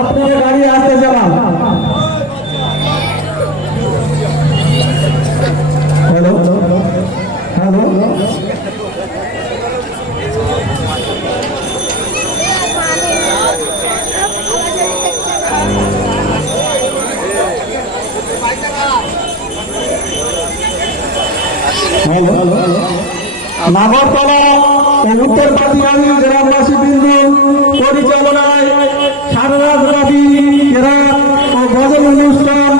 আপনারা গাড়ি আসতে চালান। হ্যালো হ্যালো নাগরতলা উত্তর পাতিয়ালি গ্রামবাসী বিন্দু পরিচালনায় সারা রাতব্যাপী কেরাত ও গজল অনুষ্ঠান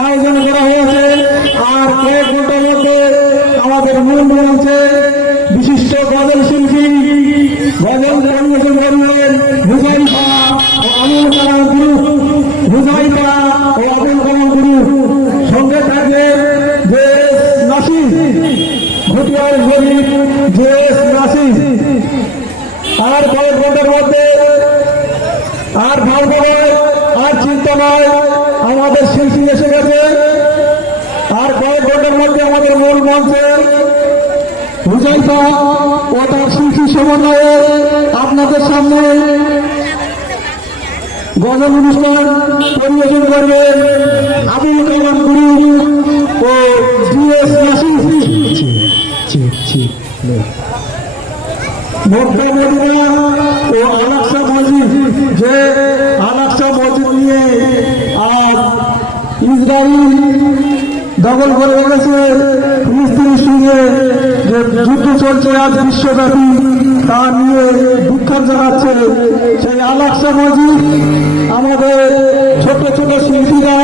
আয়োজন করা হয়েছে। আর কয়েক ঘন্টার মধ্যে আমাদের মূল মঞ্চে বিশিষ্ট গজল শিল্পী গজল পরিবেশন করবেন হুজাইফা ও আবুল কালাম গুরু। হুজাইফা ও আবুল কালাম গুরু সঙ্গে থাকবে যে নাসির ঘটিয়ার গরিব জেএস নাসির। আর কয়েক ঘন্টার মধ্যে আর ভাববে আর চিন্তা নয়, আমাদের শিল্পী এসে গেছে। আর কয়েক ঘন্টার মধ্যে আমাদের মূল মঞ্চে হুজাইফা ও তার শিল্পী সমন্বয়ে আপনাদের সামনে গজল অনুষ্ঠান পরিবেশন করবেন আবুল কালাম গুরু ও GS Nasir. Mecca Medina oh Al Aqsa মসজিদ, যে আল-আকসা মসজিদ নিয়ে আজ ইসরায়েল দখল করে রেখেছে, ফিলিস্তিনের সঙ্গে যে যুদ্ধ চলছে আজ বিশ্বব্যাপী, তা নিয়ে দুঃখান জানাচ্ছে সেই আল-আকসা মসজিদ আমাদের ছোট ছোট শিল্পীরা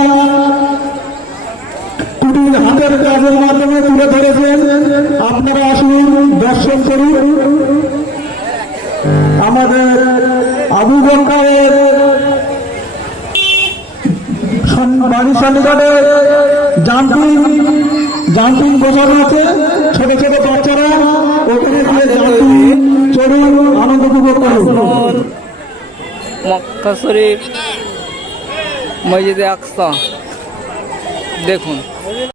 কুটির হাতের কাজের মাধ্যমে তুলে ধরেছেন। আপনারা আসুন, দর্শন করুন। আমাদের আবু বকরের বাড়ির সন্নিকটে জাম্পিং বসানো আছে, ছোট ছোট বাচ্চারা ওখানে গিয়ে জাম্পিং চড়ুন, আনন্দ উপভোগ করুন। মক্কা শরীফ মসজিদে আকসা দেখুন।